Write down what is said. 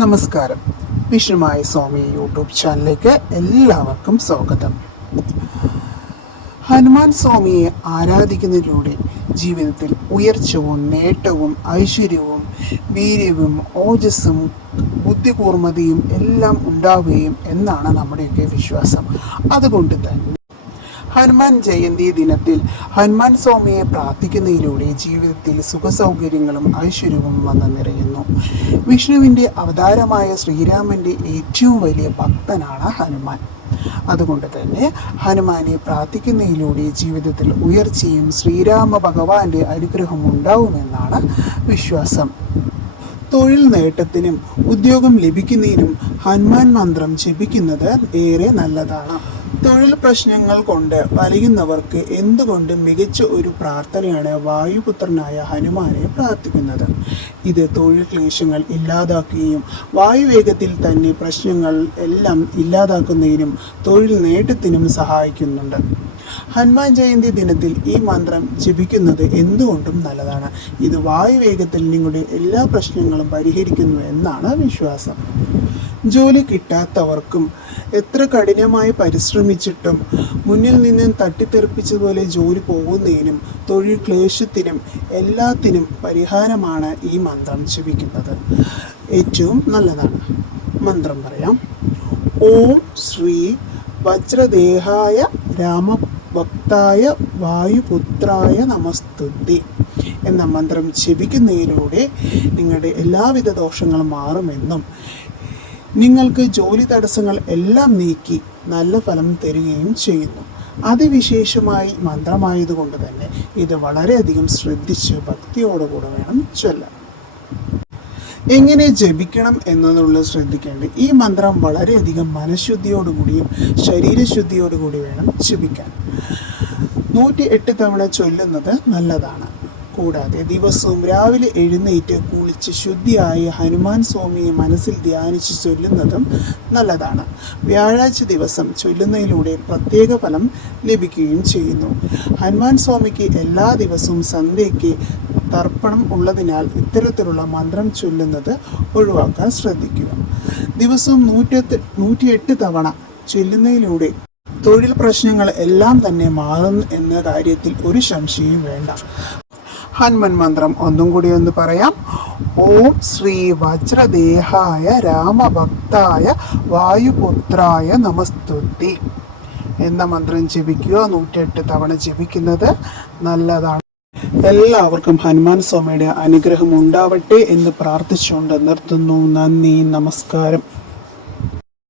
നമസ്കാരം. വിഷ്ണുമായ സ്വാമി യൂട്യൂബ് ചാനലിലേക്ക് എല്ലാവർക്കും സ്വാഗതം. ഹനുമാൻ സ്വാമിയെ ആരാധിക്കുന്നതിലൂടെ ജീവിതത്തിൽ ഉയർച്ചവും നേട്ടവും ഐശ്വര്യവും വീര്യവും ഓജസ്സും ബുദ്ധികൂർമ്മതയും എല്ലാം ഉണ്ടാവുകയും എന്നാണ് നമ്മുടെയൊക്കെ വിശ്വാസം. അതുകൊണ്ട് തന്നെ ഹനുമാൻ ജയന്തി ദിനത്തിൽ ഹനുമാൻ സ്വാമിയെ പ്രാർത്ഥിക്കുന്നതിലൂടെ ജീവിതത്തിൽ സുഖസൗകര്യങ്ങളും ഐശ്വര്യവും വന്നു നിറയുന്നു. വിഷ്ണുവിൻ്റെ അവതാരമായ ശ്രീരാമൻ്റെ ഏറ്റവും വലിയ ഭക്തനാണ് ഹനുമാൻ. അതുകൊണ്ട് തന്നെ ഹനുമാനെ പ്രാർത്ഥിക്കുന്നതിലൂടെ ജീവിതത്തിൽ ഉയർച്ചയും ശ്രീരാമ ഭഗവാന്റെ അനുഗ്രഹം ഉണ്ടാവുമെന്നാണ് വിശ്വാസം. തൊഴിൽ നേട്ടത്തിനും ഉദ്യോഗം ലഭിക്കുന്നതിനും ഹനുമാൻ മന്ത്രം ജപിക്കുന്നത് ഏറെ നല്ലതാണ്. തൊഴിൽ പ്രശ്നങ്ങൾ കൊണ്ട് വലയുന്നവർക്ക് എന്തുകൊണ്ട് മികച്ച ഒരു പ്രാർത്ഥനയാണ് വായുപുത്രനായ ഹനുമാനെ പ്രാർത്ഥിക്കുന്നത്. ഇത് തൊഴിൽ ക്ലേശങ്ങൾ ഇല്ലാതാക്കുകയും വായുവേഗത്തിൽ തന്നെ പ്രശ്നങ്ങൾ എല്ലാം ഇല്ലാതാക്കുന്നതിനും തൊഴിൽ നേട്ടത്തിനും സഹായിക്കുന്നുണ്ട്. ഹനുമാൻ ജയന്തി ദിനത്തിൽ ഈ മന്ത്രം ജപിക്കുന്നത് എന്തുകൊണ്ടും നല്ലതാണ്. ഇത് വായുവേഗത്തിൽ നിങ്ങളുടെ എല്ലാ പ്രശ്നങ്ങളും പരിഹരിക്കുന്നു എന്നാണ് വിശ്വാസം. ജോലി കിട്ടാത്തവർക്കും എത്ര കഠിനമായി പരിശ്രമിച്ചിട്ടും മുന്നിൽ നിന്നും തട്ടിത്തെറിപ്പിച്ചതുപോലെ ജോലി പോകുന്നതിനും തൊഴിൽ ക്ലേശത്തിനും എല്ലാത്തിനും പരിഹാരമാണ് ഈ മന്ത്രം ജപിക്കുന്നത്. ഏറ്റവും നല്ലതാണ്. മന്ത്രം പറയാം. ഓം ശ്രീ വജ്രദേഹായ രാമഭക്തായ വായുപുത്രായ നമസ്തുതി എന്ന മന്ത്രം ജപിക്കുന്നതിലൂടെ നിങ്ങളുടെ എല്ലാവിധ ദോഷങ്ങളും മാറുമെന്നും നിങ്ങൾക്ക് ജോലി തടസ്സങ്ങൾ എല്ലാം നീക്കി നല്ല ഫലം തരികയും ചെയ്യുന്നു. അതിവിശേഷമായി മന്ത്രമായതുകൊണ്ട് തന്നെ ഇത് വളരെയധികം ശ്രദ്ധിച്ച് ഭക്തിയോടുകൂടെ വേണം ചൊല്ലാൻ. എങ്ങനെ ജപിക്കണം എന്നതുള്ളത് ശ്രദ്ധിക്കേണ്ടത്. ഈ മന്ത്രം വളരെയധികം മനഃശുദ്ധിയോടുകൂടിയും ശരീരശുദ്ധിയോടുകൂടി വേണം ജപിക്കാൻ. 108 തവണ ചൊല്ലുന്നത് നല്ലതാണ്. കൂടാതെ ദിവസവും രാവിലെ എഴുന്നേറ്റ് കുളിച്ച് ശുദ്ധിയായി ഹനുമാൻ സ്വാമിയെ മനസ്സിൽ ധ്യാനിച്ച് ചൊല്ലുന്നതും നല്ലതാണ്. വ്യാഴാഴ്ച ദിവസം ചൊല്ലുന്നതിലൂടെ പ്രത്യേക ഫലം ലഭിക്കുകയും ചെയ്യുന്നു. ഹനുമാൻ സ്വാമിക്ക് എല്ലാ ദിവസവും സന്ധ്യയ്ക്ക് തർപ്പണം ഉള്ളതിനാൽ ഇത്തരത്തിലുള്ള മന്ത്രം ചൊല്ലുന്നത് ഒഴിവാക്കാൻ ശ്രദ്ധിക്കുക. ദിവസവും 108 തവണ ചൊല്ലുന്നതിലൂടെ തൊഴിൽ പ്രശ്നങ്ങൾ എല്ലാം തന്നെ മാറും എന്ന കാര്യത്തിൽ ഒരു സംശയവും വേണ്ട. ഹനുമാൻ മന്ത്രം ഒന്നും കൂടി ഒന്ന് പറയാം. ഓം ശ്രീ വജ്രദേഹായ രാമഭക്തായ വായുപുത്രായ നമസ്തുതി എന്ന മന്ത്രം ജപിക്കുക. 108 തവണ ജപിക്കുന്നത് നല്ലതാണ്. എല്ലാവർക്കും ഹനുമാൻ സ്വാമിയുടെ അനുഗ്രഹം ഉണ്ടാവട്ടെ എന്ന് പ്രാർത്ഥിച്ചുകൊണ്ട് നിർത്തുന്നു. നന്ദി, നമസ്കാരം.